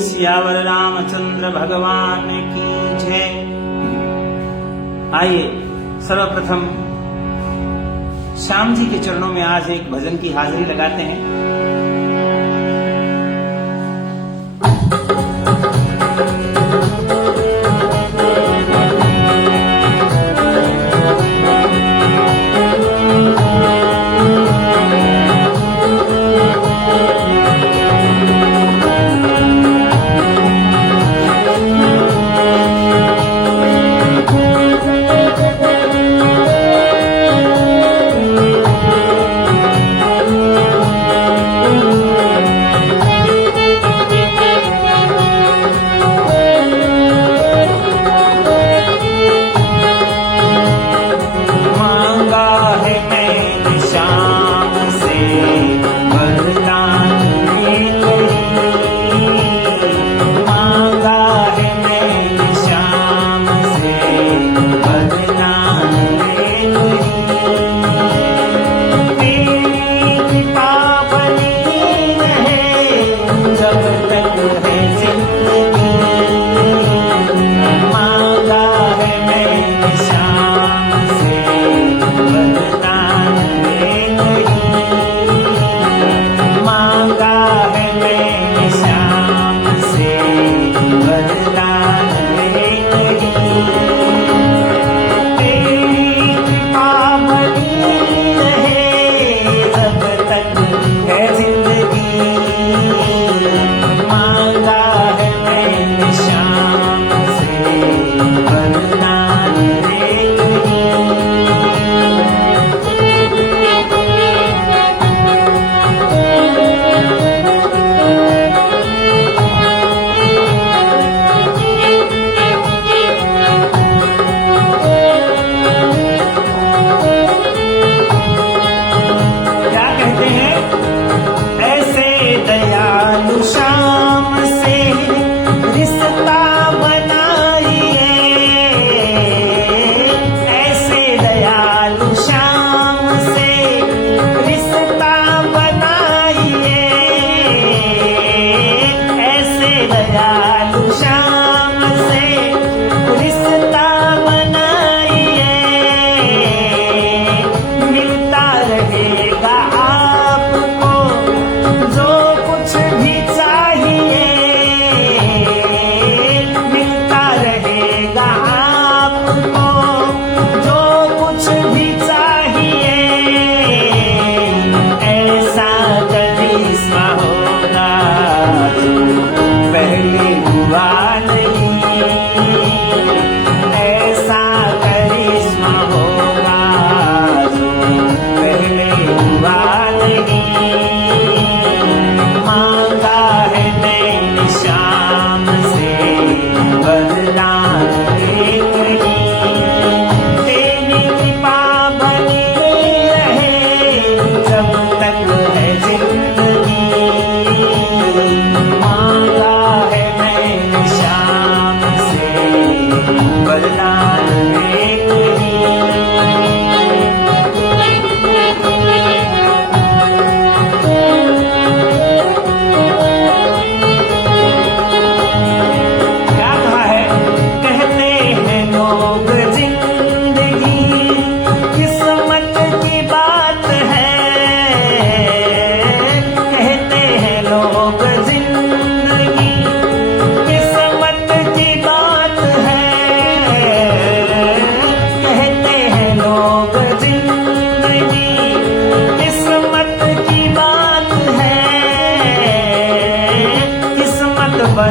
सियावर रामचंद्र भगवान की जय। आइए सर्वप्रथम श्याम जी के चरणों में आज एक भजन की हाजिरी लगाते हैं।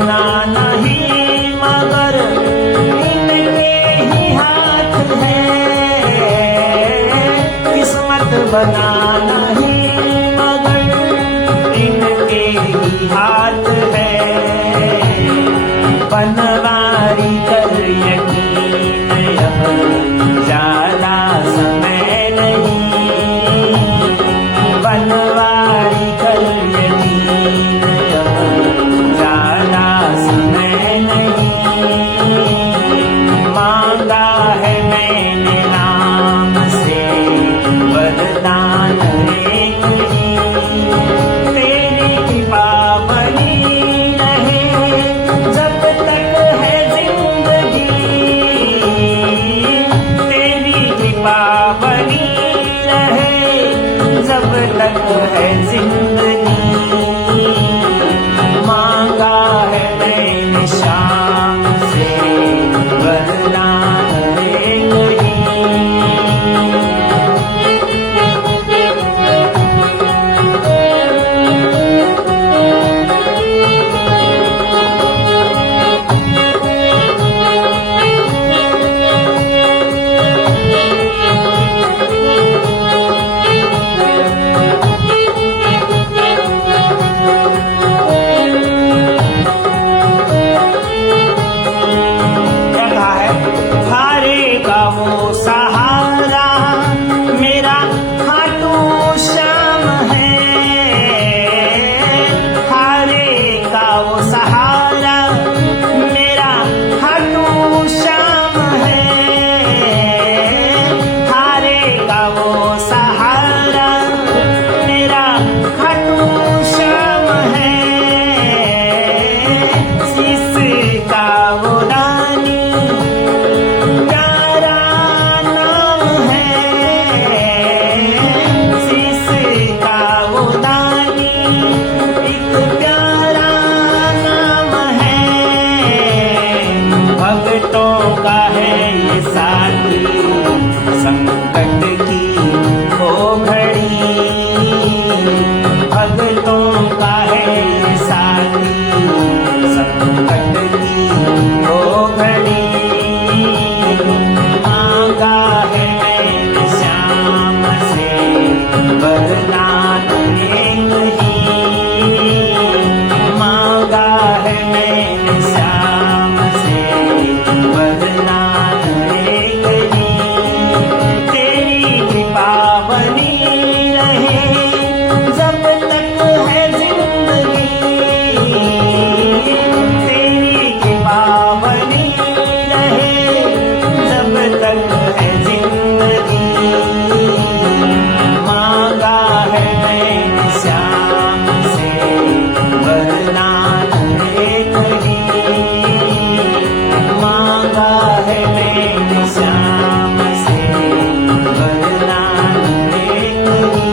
बनाना ही मगर इनके ही हाथ है, किस्मत बनाना ही मगर इनके ही हाथ है। बनवारी कर यकीन अब ज्यादा समय नहीं, बनवारी कर यकीन अब ज्यादा समय नहीं। मांगा है मैंने नाम से वरदान एक ही, तेरी कृपा बनी का है ये साथी, संकट की वो घड़ी, भक्तों का है ये साथी, संकट की वो घड़ी, मांगा है मैंने श्याम से वरदान एक ही, मांगा है मैंने श्याम से वरदान एक ही, तेरी कृपा बनी रहे जब तक है जिंदगी, तेरी कृपा बनी रहे जब तक है जिंदगी, मांगा है मैंने श्याम से वरदान एक ही, मांगा है मैंने श्याम से वरदान एक ही,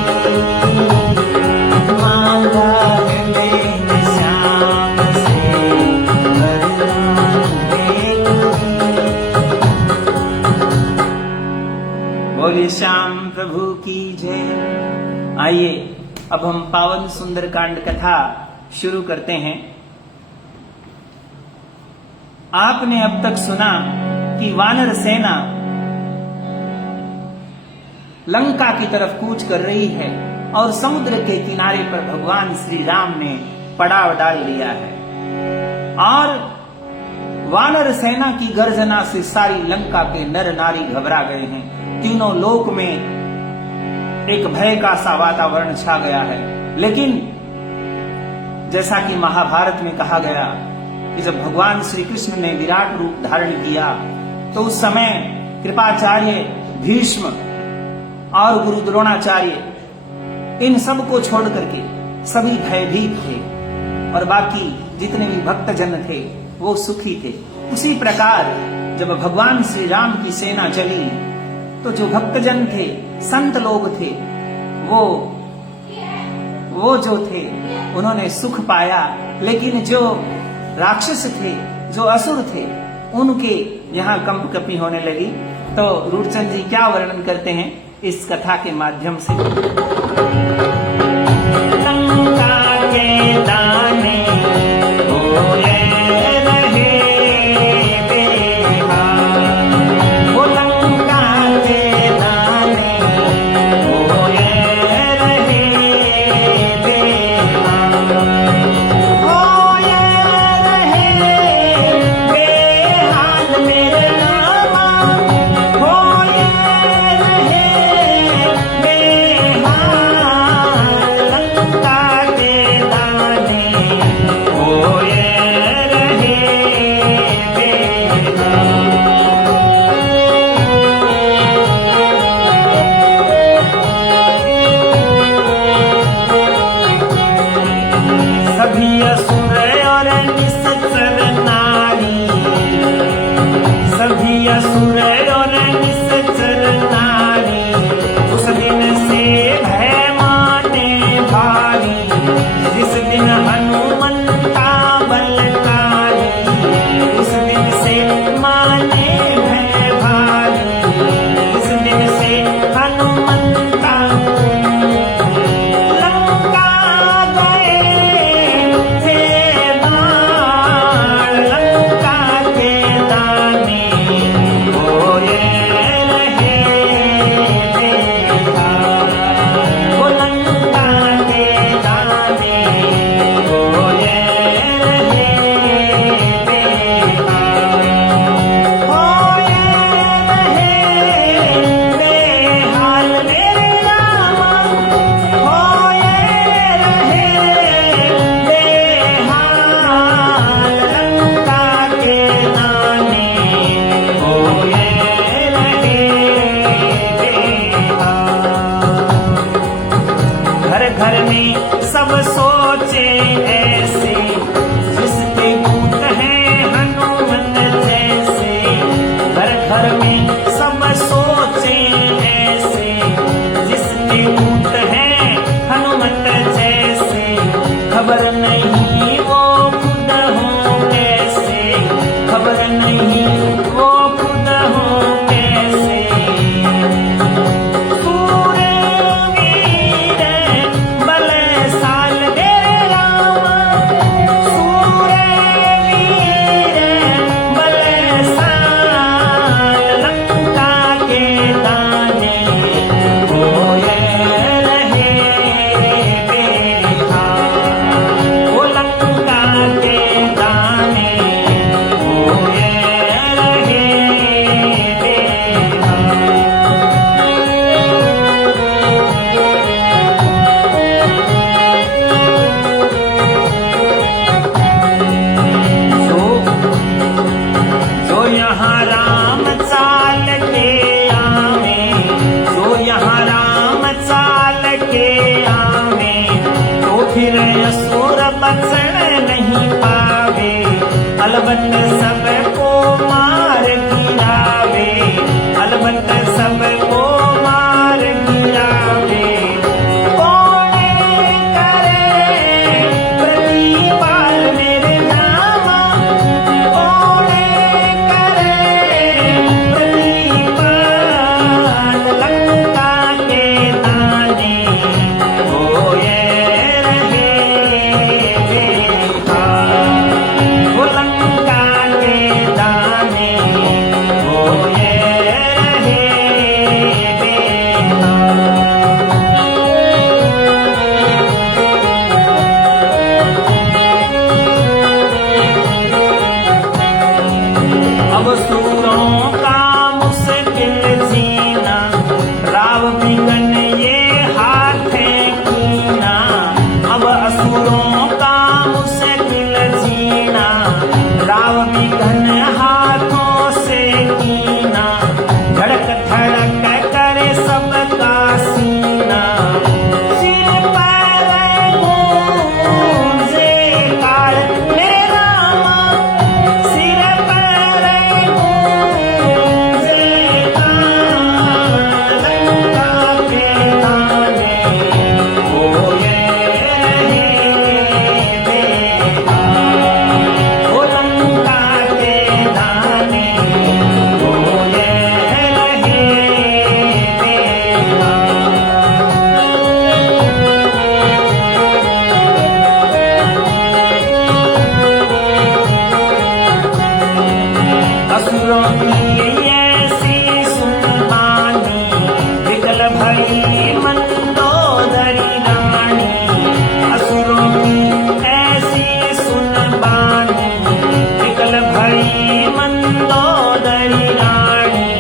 मांगा है मैंने श्याम से वरदान एक ही। बोले श्याम प्रभु की जय। आइए अब हम पावन सुंदरकांड कथा शुरू करते हैं। आपने अब तक सुना कि वानर सेना लंका की तरफ कूच कर रही है और समुद्र के किनारे पर भगवान श्री राम ने पड़ाव डाल लिया है और वानर सेना की गर्जना से सारी लंका के नर नारी घबरा गए हैं। तीनों लोक में एक भय का सा वातावरण छा गया है। लेकिन जैसा कि महाभारत में कहा गया कि जब भगवान श्री कृष्ण ने विराट रूप धारण किया तो उस समय कृपाचार्य, भीष्म और गुरु द्रोणाचार्य इन सब को छोड़ करके सभी भयभीत थे और बाकी जितने भी भक्तजन थे वो सुखी थे। उसी प्रकार जब भगवान श्री राम की सेना चली तो जो भक्तजन थे, संत लोग थे, वो जो थे उन्होंने सुख पाया, लेकिन जो राक्षस थे, जो असुर थे, उनके यहाँ कंपकपी होने लगी। तो रूपचंद जी क्या वर्णन करते हैं इस कथा के माध्यम से। लंका के दाने बोले रहे बेहाल, वो लंका के दाने बोले रहे बेहाल, बोले रहे बेहाल मेरे रामा, बोले रहे बेहाल, लंका के दाने बोले रहे बेहाल। सभी असुर और निश्चर नारी, सभी असुर और निश्चर नारी उस दिन से भय माने भारी, जिस दिन हनुमंता बलकारी, उस दिन से माने भय भारी, उस दिन से हनुमंता लंका गए थे बाण, लंका के दाने बोले पर्वत सबको मार गिरावे, कौन करे प्रतिपाल मेरे रामा, कौन करे प्रतिपाल। लंका के दाने होए रहे बेकार, वो लंका के दाने होए रहे बेकार। अब सूरों का मुश्किल जीना, राव बिगन ये हाथें कीना। अब असुरों का मुश्किल जीना, राव बिगन हाथों से कीना। धड़क धड़क करे सबका सीना, सिर पर गूंजे काल मेरे रामा, सिर पर गूंजे काल। लंका के दाने होए रहे बेकार, वो लंका के दाने होए रहे बेकार। असुरों की ऐसी सुनवानी, विकल भई मंदोदरी रानी। असुरों की ऐसी सुनवानी, विकल भई मंदोदरी रानी।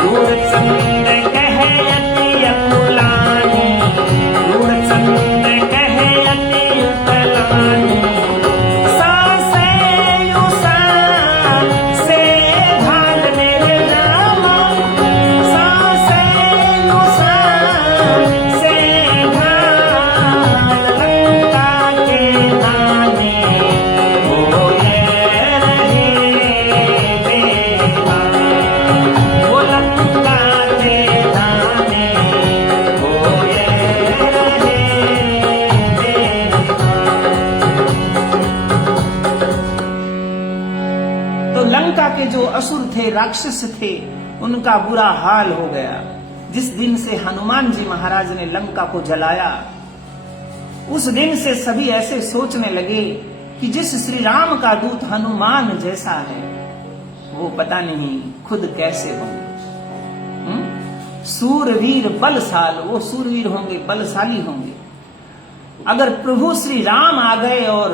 रूढ़चंद कहे अति अकुलानी, रूढ़चंद कहे अति अकुलानी। सांसे यूं सांसे ढाल मेरे रामा, सांसे यूं सांसे ढाल। लंका के दाने होए रहे बेकार, वो लंका के दाने होए रहे बेकार। तो लंका के जो असुर थे, राक्षस थे, उनका बुरा हाल हो गया। जिस दिन से हनुमान जी महाराज ने लंका को जलाया, उस दिन से सभी ऐसे सोचने लगे कि जिस श्री राम का दूत हनुमान जैसा है, वो पता नहीं खुद कैसे होंगे। सूरवीर बलशाल, वो सूरवीर होंगे, बलशाली होंगे। अगर प्रभु श्री राम आ गए और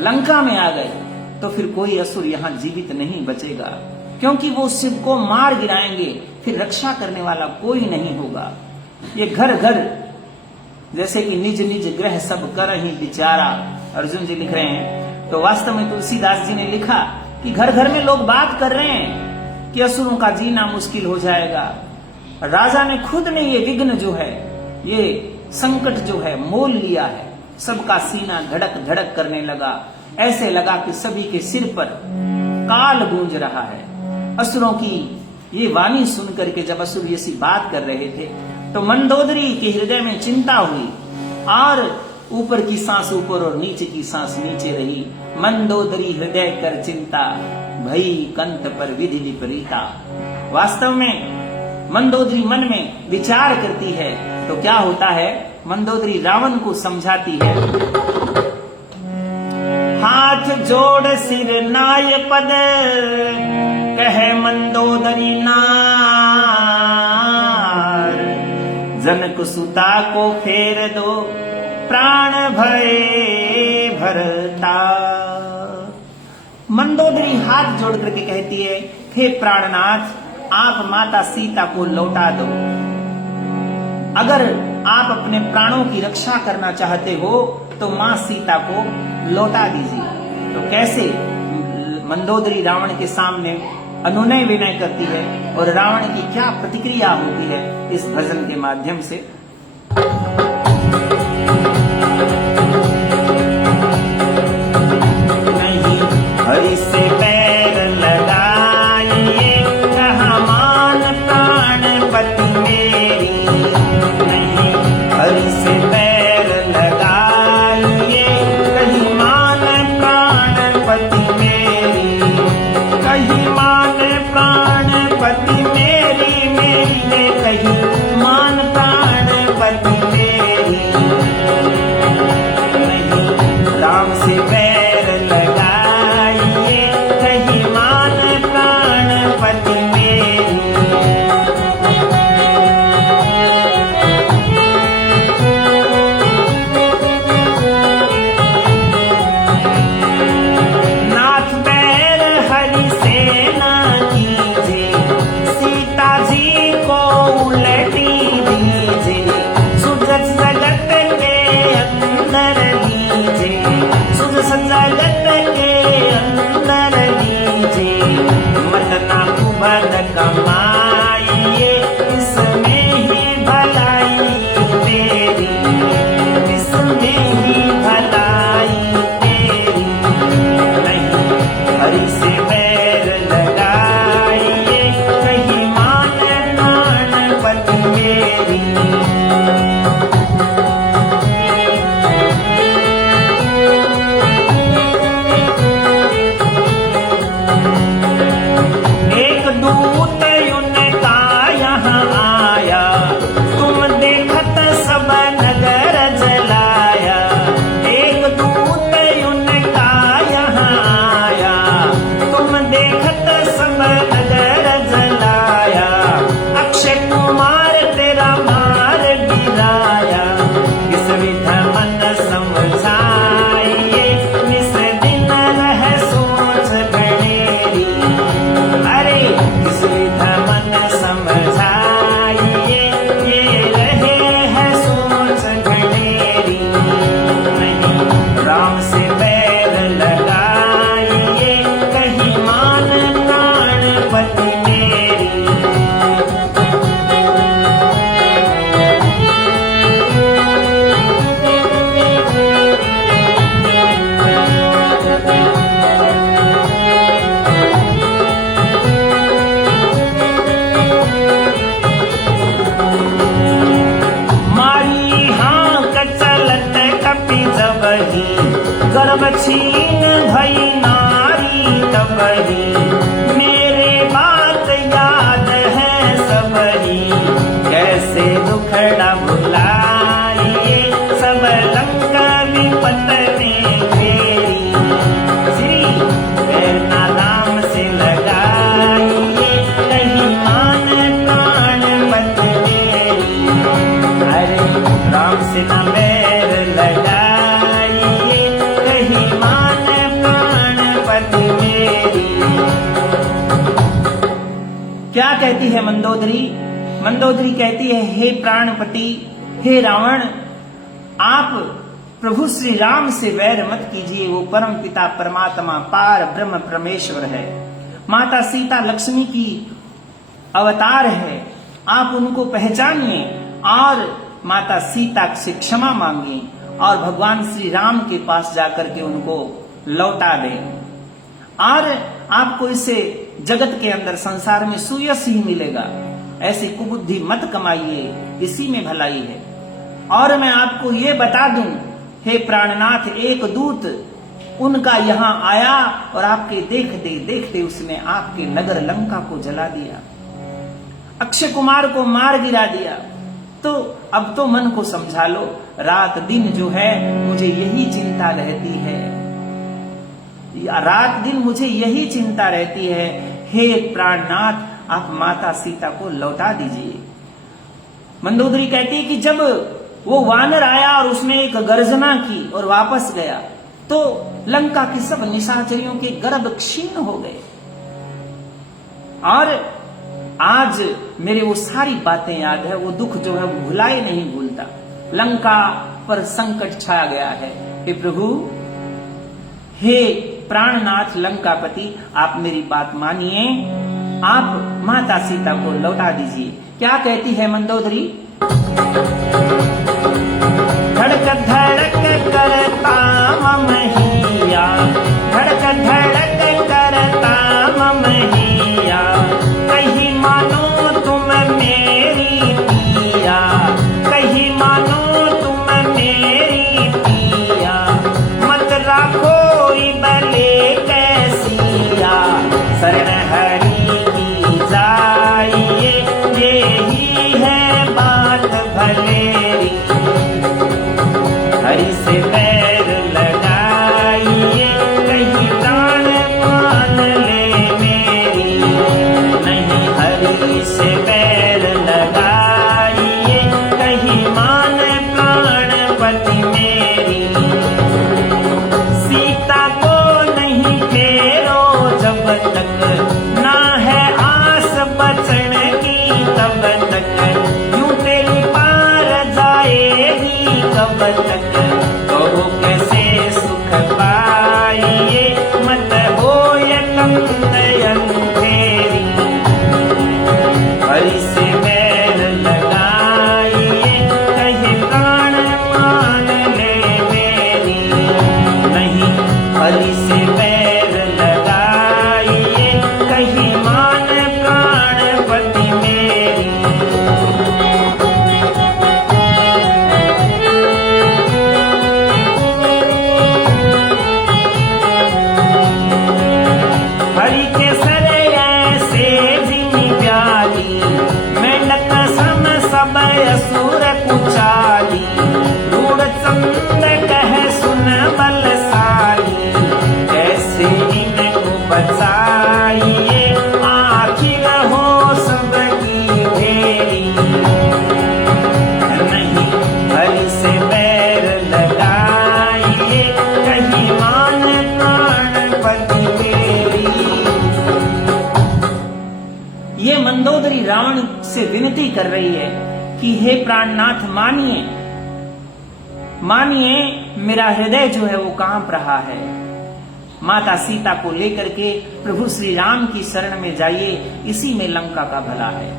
लंका में आ गए, तो फिर कोई असुर यहां जीवित नहीं बचेगा, क्योंकि वो शिव को मार गिराएंगे, फिर रक्षा करने वाला कोई नहीं होगा। ये घर घर जैसे कि निज निज ग्रह सब कर ही बिचारा, अर्जुन जी लिख रहे हैं। तो वास्तव में तुलसीदास जी ने लिखा कि घर घर में लोग बात कर रहे हैं कि असुरों का जीना मुश्किल हो जाएगा। राजा ने खुद ने ये विघ्न जो है, ये संकट जो है मोल लिया है। सबका सीना धड़क धड़क करने लगा, ऐसे लगा कि सभी के सिर पर काल गूंज रहा है। असुरों की ये वाणी सुनकर के जब असुर ऐसी बात कर रहे थे, तो मंदोदरी के हृदय में चिंता हुई, और ऊपर की सांस ऊपर और नीचे की सांस नीचे रही। मंदोदरी हृदय कर चिंता, भई कंठ पर विधि विपरीता। वास्तव में मंदोदरी मन में विचार करती है, तो क्या होता है, मंदोदरी रावण को समझाती है। हाथ जोड़ सिर नाय पद, कहे मंदोदरी नार। जनक सुता को फेर दो, प्राण भय भरता। मंदोदरी हाथ जोड़ करके कहती है, हे प्राणनाथ, आप माता सीता को लौटा दो। अगर आप अपने प्राणों की रक्षा करना चाहते हो, तो मां सीता को लौटा दीजिए। तो कैसे मंदोदरी रावण के सामने अनुनय विनय करती है, और रावण की क्या प्रतिक्रिया होती है, इस भजन के माध्यम से। नहीं हरि से पैर लगाइए, कहा मानता धन कमाइए, इसमें ही भलाई तेरी, इसमें ही भलाई तेरी। नहीं हरि से बैर लगाइए, कहीं मान प्राण पति मेरी। एक दूत उनका यहाँ आया, तुम देखत सब नगर जलाया। एक दूत उनका यहाँ आया, तुम देखत सब नगर जलाया। अक्षय कुमार तेरा मार गिराया, इस विध मन समझाइए, निस दिन रह सोच घनेरी। अरे इस विध मन समझाइए, ये रहे है सोच घनेरी। नहीं राम से बैर लगाइए, कहीं मान प्राण पति मेरी। मारी हाँक चलत कपि जबहि, गर्भ छीन भई नारी तबहि। मेरे बात याद है सबहि, कैसे दुखड़ा भुलाइए, सब लंका विपत में घेरी। श्री प्रेरणा राम से लगाइए, कहीं मान प्राण पत मेरी। अरे राम से न बैर लगाइए, कहीं मान प्राण पत मेरी। क्या कहती है मंदोदरी? मंदोदरी कहती है, हे प्राणपति, हे रावण, आप प्रभु श्री राम से वैर मत कीजिए। वो परम पिता परमात्मा पार ब्रह्म परमेश्वर है। माता सीता लक्ष्मी की अवतार है, आप उनको पहचानिए और माता सीता से क्षमा मांगिए और भगवान श्री राम के पास जाकर के उनको लौटा दें। और आपको इसे जगत के अंदर संसार में सुयश ही मिलेगा। ऐसी कुबुद्धि मत कमाइए, इसी में भलाई है। और मैं आपको ये बता दूं, हे प्राणनाथ, एक दूत उनका यहाँ आया और आपके देखते देखते उसने आपके नगर लंका को जला दिया, अक्षय कुमार को मार गिरा दिया। तो अब तो मन को समझा लो, रात दिन जो है मुझे यही चिंता रहती है, रात दिन मुझे यही चिंता रहती है। हे प्राणनाथ, आप माता सीता को लौटा दीजिए। मंदोदरी कहती है कि जब वो वानर आया और उसने एक गर्जना की और वापस गया, तो लंका के सब निशाचरियों के गर्भ क्षीण हो गए। और आज मेरे वो सारी बातें याद है, वो दुख जो है वो भुलाए नहीं भूलता। लंका पर संकट छा गया है। हे प्रभु, हे प्राणनाथ लंकापति, आप मेरी बात मानिए, आप माता सीता को लौटा दीजिए। क्या कहती है मंदोदरी? धड़क धड़क करता ममहिया, धड़क धड़क करता ममहिया, कहीं मानो तुम मेरी पिया, कहीं मानो तुम मेरी पिया, मत राखो बले कैसिया, शरण हरि की जाइए, यही है बात भलेरी। असुर कुचाली, रूढ़ चंद कह सुन बलशाली, कैसे इनको बचाइए आखिर हो सबकी भेरी, नहीं हरि से बैर लगाइए कहीं मान प्राणपति मेरी। ये मंदोदरी रावण से विनती कर रही है कि हे प्राणनाथ मानिए, मानिए मेरा हृदय जो है वो कांप रहा है। माता सीता को लेकर के प्रभु श्री राम की शरण में जाइए, इसी में लंका का भला है।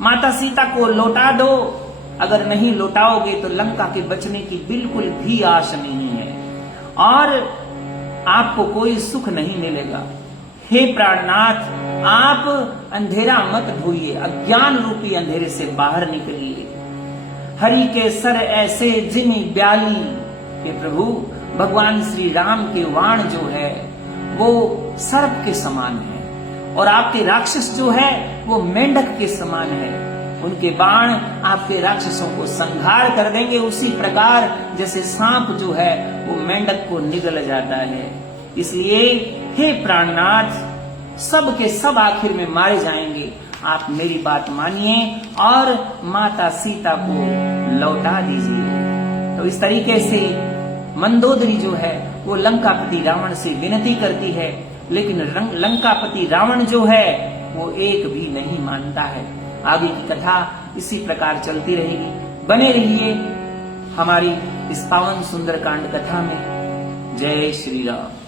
माता सीता को लौटा दो, अगर नहीं लौटाओगे तो लंका के बचने की बिल्कुल भी आश नहीं है और आपको कोई सुख नहीं मिलेगा। हे प्राणनाथ, आप अंधेरा मत ढूंढिए, अज्ञान रूपी अंधेरे से बाहर निकलिए। हरि के सर ऐसे जिनी ब्याली, हे प्रभु भगवान श्री राम के वाण जो है वो सर्प के समान है और आपके राक्षस जो है वो मेंढक के समान है। उनके बाण आपके राक्षसों को संहार कर देंगे, उसी प्रकार जैसे सांप जो है वो मेंढक को निगल जाता है। इसलिए हे प्राणनाथ, सब के सब आखिर में मारे जाएंगे, आप मेरी बात मानिए और माता सीता को लौटा दीजिए। तो इस तरीके से मंदोदरी जो है वो लंकापति रावण से विनती करती है, लेकिन लंकापति रावण जो है वो एक भी नहीं मानता है। आगे की कथा इसी प्रकार चलती रहेगी। बने रहिए हमारी इस पावन सुंदरकांड कथा में। जय श्री राम।